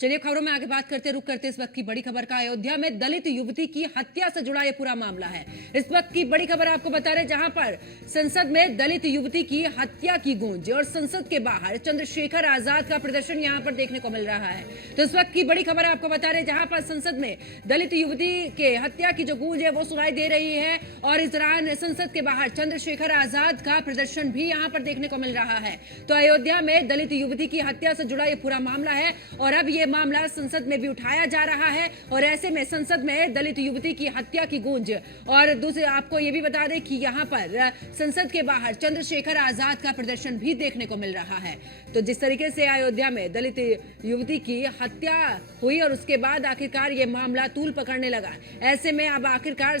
चलिए खबरों में आगे बात करते रुक करते इस वक्त की बड़ी खबर का। अयोध्या में दलित युवती की हत्या से जुड़ा ये पूरा मामला है। इस वक्त की बड़ी खबर आपको बता रहे, जहां पर संसद में दलित युवती की हत्या की गूंज और संसद के बाहर चंद्रशेखर आजाद का प्रदर्शन यहां पर देखने को मिल रहा है। तो इस वक्त की बड़ी खबर आपको बता रहे, जहां पर संसद में दलित युवती के हत्या की जो गूंज है वो सुनाई दे रही है और इस दौरान संसद के बाहर चंद्रशेखर आजाद का प्रदर्शन भी यहां पर देखने को मिल रहा है। तो अयोध्या में दलित युवती की हत्या से जुड़ा ये पूरा मामला है और अब ये मामला संसद में भी उठाया जा रहा है और ऐसे में संसद में दलित युवती की हत्या की गूंज। और दूसरे आपको ये भी बता दें कि यहां पर संसद के बाहर चंद्रशेखर आजाद का प्रदर्शन भी देखने को मिल रहा है। तो जिस तरीके से अयोध्या में दलित युवती की हत्या हुई और उसके बाद आखिरकार ये मामला तूल पकड़ने लगा, ऐसे में अब आखिरकार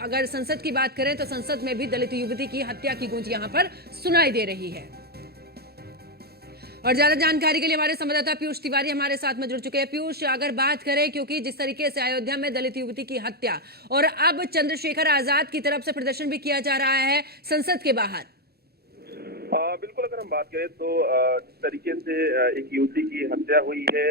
अगर संसद की बात करें तो संसद में भी दलित युवती की हत्या की गूंज यहां पर सुनाई दे रही है। और ज्यादा जानकारी के लिए हमारे संवाददाता पीयूष तिवारी हमारे साथ में जुड़ चुके हैं। पीयूष, अगर बात करें, क्योंकि जिस तरीके से अयोध्या में दलित युवती की हत्या और अब चंद्रशेखर आजाद की तरफ से प्रदर्शन भी किया जा रहा है संसद के बाहर। बिल्कुल, अगर हम बात करें तो जिस तरीके से एक युवती की हत्या हुई है,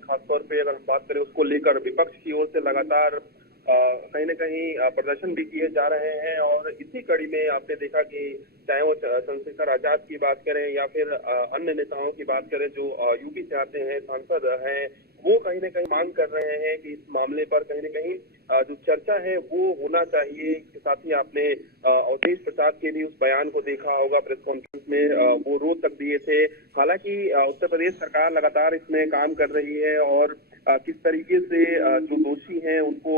खासतौर पे अगर हम बात करें उसको लेकर विपक्ष की ओर से लगातार कहीं न कहीं प्रदर्शन भी किए जा रहे हैं। और इसी कड़ी में आपने देखा कि चाहे वो चंद्रशेखर आजाद की बात करें या फिर अन्य नेताओं की बात करें जो यूपी से आते हैं, सांसद हैं, वो कहीं न कहीं मांग कर रहे हैं कि इस मामले पर कहीं न कहीं जो चर्चा है वो होना चाहिए। इसके साथ ही आपने अवधेश प्रसाद के भी उस बयान को देखा होगा प्रेस कॉन्फ्रेंस में, वो रोज तक दिए थे। हालांकि उत्तर प्रदेश सरकार लगातार इसमें काम कर रही है और किस तरीके से जो दोषी हैं उनको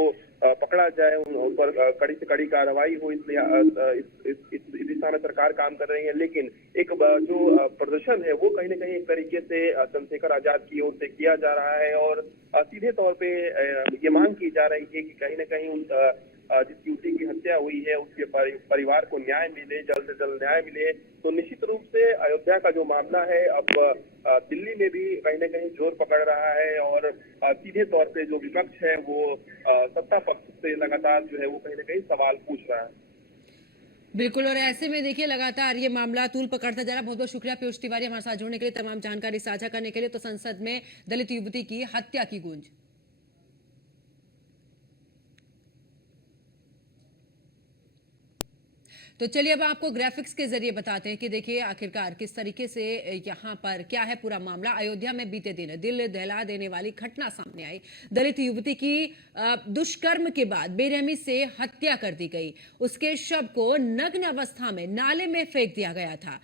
पकड़ा जाए, उन पर कड़ी से कड़ी कार्रवाई हो, इसलिए इस दिशा में सरकार काम कर रही है। लेकिन एक जो प्रदर्शन है वो कहीं न कहीं एक तरीके से चंद्रशेखर आजाद की ओर से किया जा रहा है और सीधे तौर पे ये मांग की जा रही है कि कहीं न कहीं उन जिस युवती की हत्या हुई है उसके परिवार को न्याय मिले, जल्द से जल्द न्याय मिले। तो निश्चित रूप से अयोध्या का जो मामला है अब दिल्ली में भी कहीं न कहीं जोर पकड़ रहा है और सीधे तौर पे जो विपक्ष है वो सत्ता पक्ष से लगातार जो है वो कहीं न कहीं सवाल पूछ रहा है। बिल्कुल, और ऐसे में देखिए लगातार ये मामला तूल पकड़ता जा रहा है। बहुत बहुत शुक्रिया पीयूष तिवारी हमारे साथ जुड़ने के लिए, तमाम जानकारी साझा करने के लिए। तो संसद में दलित युवती की हत्या की गूंज। तो चलिए अब आपको ग्राफिक्स के जरिए बताते हैं कि देखिए आखिरकार किस तरीके से यहाँ पर क्या है पूरा मामला। अयोध्या में बीते दिन दिल दहला देने वाली घटना सामने आई। दलित युवती की दुष्कर्म के बाद बेरहमी से हत्या कर दी गई। उसके शव को नग्न अवस्था में नाले में फेंक दिया गया था।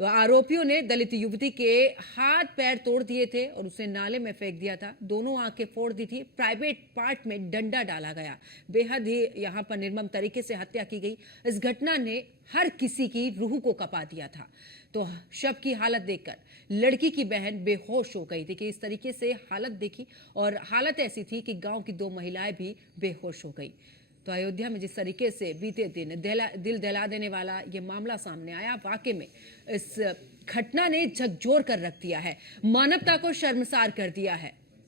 तो आरोपियों ने दलित युवती के हाथ पैर तोड़ दिए थे और उसे नाले में फेंक दिया था। दोनों आंखें फोड़ दी थी। प्राइवेट पार्ट में डंडा डाला गया। बेहद ही यहां पर निर्मम तरीके से हत्या की गई। इस घटना ने हर किसी की रूह को कपा दिया था। तो शव की हालत देखकर लड़की की बहन बेहोश हो गई थी कि इस तरीके से हालत देखी और हालत ऐसी थी कि गांव की 2 महिलाएं भी बेहोश हो गई। तो अयोध्या में जिस तरीके से बीते दिन दिल दहला देने वाला ये मामला सामने आया, वाकई में इस घटना ने झकझोर कर रख दिया है, मानवता को शर्मसार कर दिया है।